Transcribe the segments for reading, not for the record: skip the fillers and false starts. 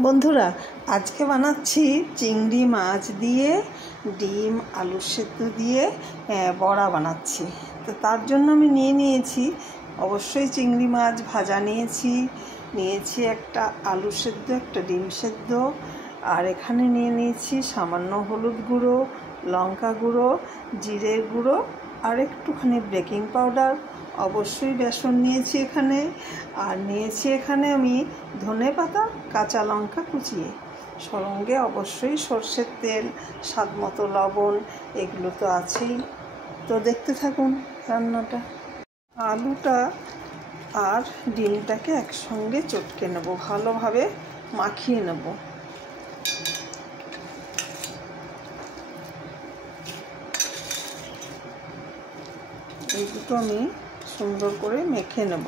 বন্ধুরা, আজকে বানাচ্ছি চিংড়ি মাছ দিয়ে ডিম আলু সেদ্ধ দিয়ে বড়া বানাচ্ছি। তো তার জন্য আমি নিয়েছি অবশ্যই চিংড়ি মাছ ভাজা নিয়েছি একটা আলু সেদ্ধ, একটা ডিম সেদ্ধ, আর এখানে নিয়েছি সামান্য হলুদ গুঁড়ো, লঙ্কা গুঁড়ো, জিরে গুঁড়ো আর একটুখানি বেকিং পাউডার, অবশ্যই বেসন নিয়েছি এখানে, আর নিয়েছি এখানে আমি ধনেপাতা, কাঁচা লঙ্কা কুচিয়ে, সঙ্গে অবশ্যই সর্ষের তেল, স্বাদ মতো লবণ, এগুলো তো আছেই। তো দেখতে থাকুন রান্নাটা। আলুটা আর ডিমটাকে একসঙ্গে চটকে নেব, ভালোভাবে মাখিয়ে নেব। এই দুটো আমি সুন্দর করে মেখে নেব।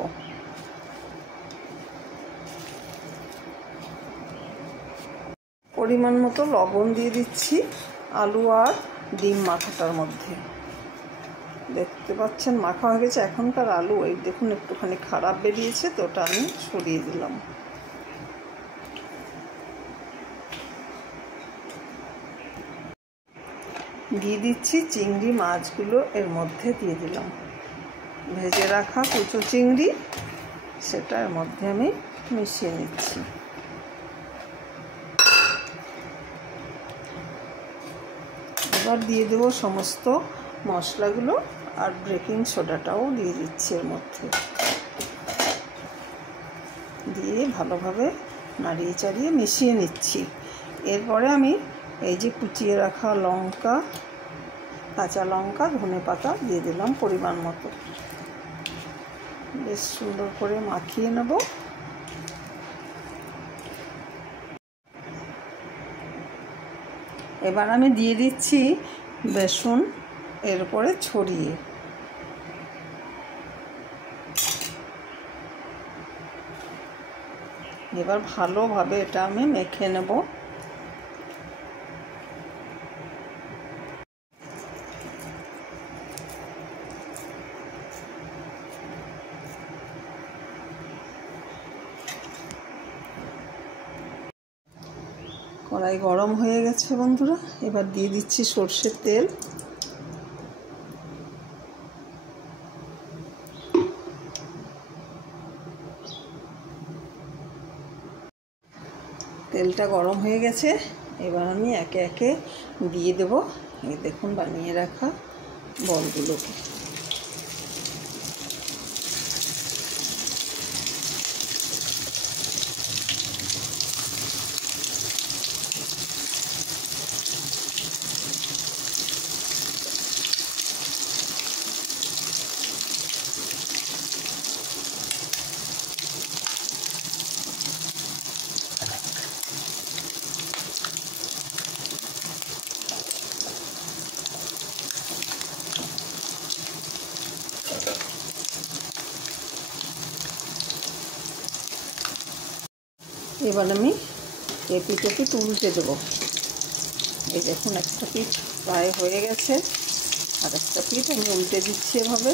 পরিমাণ মতো লবণ দিয়ে দিচ্ছি আলু আর ডিম মাখাটার মধ্যে। দেখতে পাচ্ছেন মাখা হয়ে গেছে। এখনকার আলু এই দেখুন একটুখানি খারাপ বেরিয়েছে, তো ওটা আমি সরিয়ে দিলাম। দিয়ে দিচ্ছি চিংড়ি মাছগুলো, এর মধ্যে দিয়ে দিলাম ভেজে রাখা কুচো চিংড়ি, সেটা এর মধ্যে আমি মিশিয়ে নিচ্ছি। এবার দিয়ে দেবো সমস্ত মশলাগুলো, আর বেকিং সোডাটাও দিয়ে দিচ্ছি এর মধ্যে। দিয়ে ভালোভাবে নাড়িয়ে চাড়িয়ে মিশিয়ে নিচ্ছি। এরপরে আমি এই যে কুচিয়ে রাখা লঙ্কা, কাঁচা লঙ্কা, ধনেপাতা দিয়ে দিলাম পরিমাণ মতো। বেশ সুন্দর করে মাখিয়ে নেব। এবার আমি দিয়ে দিচ্ছি বেসন এর উপরে ছড়িয়ে। এবার ভালোভাবে এটা আমি মেখে নেব। কড়াই গরম হয়ে গেছে বন্ধুরা, এবার দিয়ে দিচ্ছি সর্ষের তেল। তেলটা গরম হয়ে গেছে, এবার আমি একে একে দিয়ে দেব এই দেখুন বানিয়ে রাখা বলগুলোকে। এবার আমি এপিঠ ওপিঠ উল্টে দেবো। এই দেখুন একটা পিঠ প্রায় হয়ে গেছে, আর একটা পিঠ আমি উল্টে দিচ্ছি এভাবে।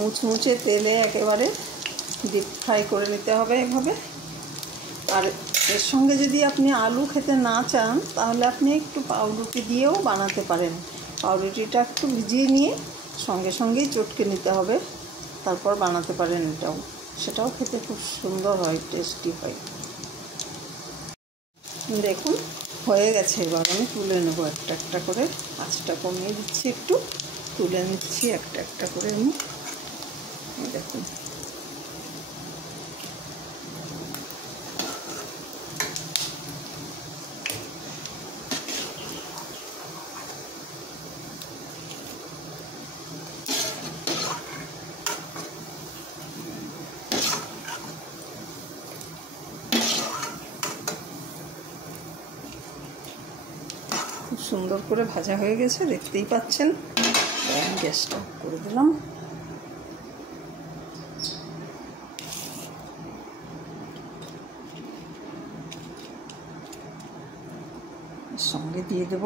মুচমুচে তেলে একেবারে ডিপ ফ্রাই করে নিতে হবে এভাবে। আর এর সঙ্গে যদি আপনি আলু খেতে না চান, তাহলে আপনি একটু পাউরুটি দিয়েও বানাতে পারেন। পাউরুটিটা একটু ভিজিয়ে নিয়ে সঙ্গে সঙ্গেই চটকে নিতে হবে, তারপর বানাতে পারেন। সেটাও খেতে খুব সুন্দর হয়, টেস্টি হয়। দেখুন হয়ে গেছে, এবার আমি তুলে নেবো একটা একটা করে। আঁচটা কমিয়ে দিচ্ছি, একটু তুলে নিচ্ছি একটা একটা করে আমি। দেখুন খুব সুন্দর করে ভাজা হয়ে গেছে, দেখতেই পাচ্ছেন। গ্যাসটা অফ করে দিলাম। আগে দিয়ে দেব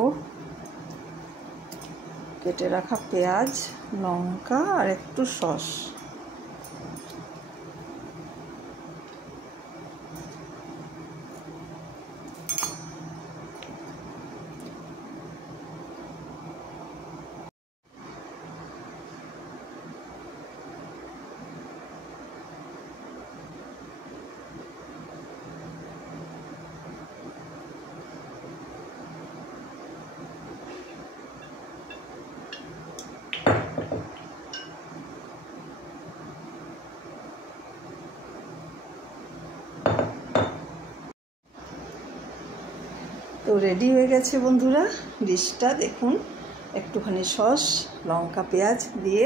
কেটে রাখা পেঁয়াজ, লঙ্কা আর একটু সস। তো রেডি হয়ে গেছে বন্ধুরা ডিশটা। দেখুন একটুখানি সস, লঙ্কা, পেঁয়াজ দিয়ে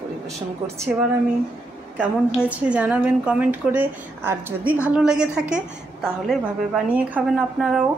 পরিবেশন করছি এবার আমি। কেমন হয়েছে জানাবেন কমেন্ট করে। আর যদি ভালো লেগে থাকে তাহলে এভাবে বানিয়ে খাবেন আপনারাও।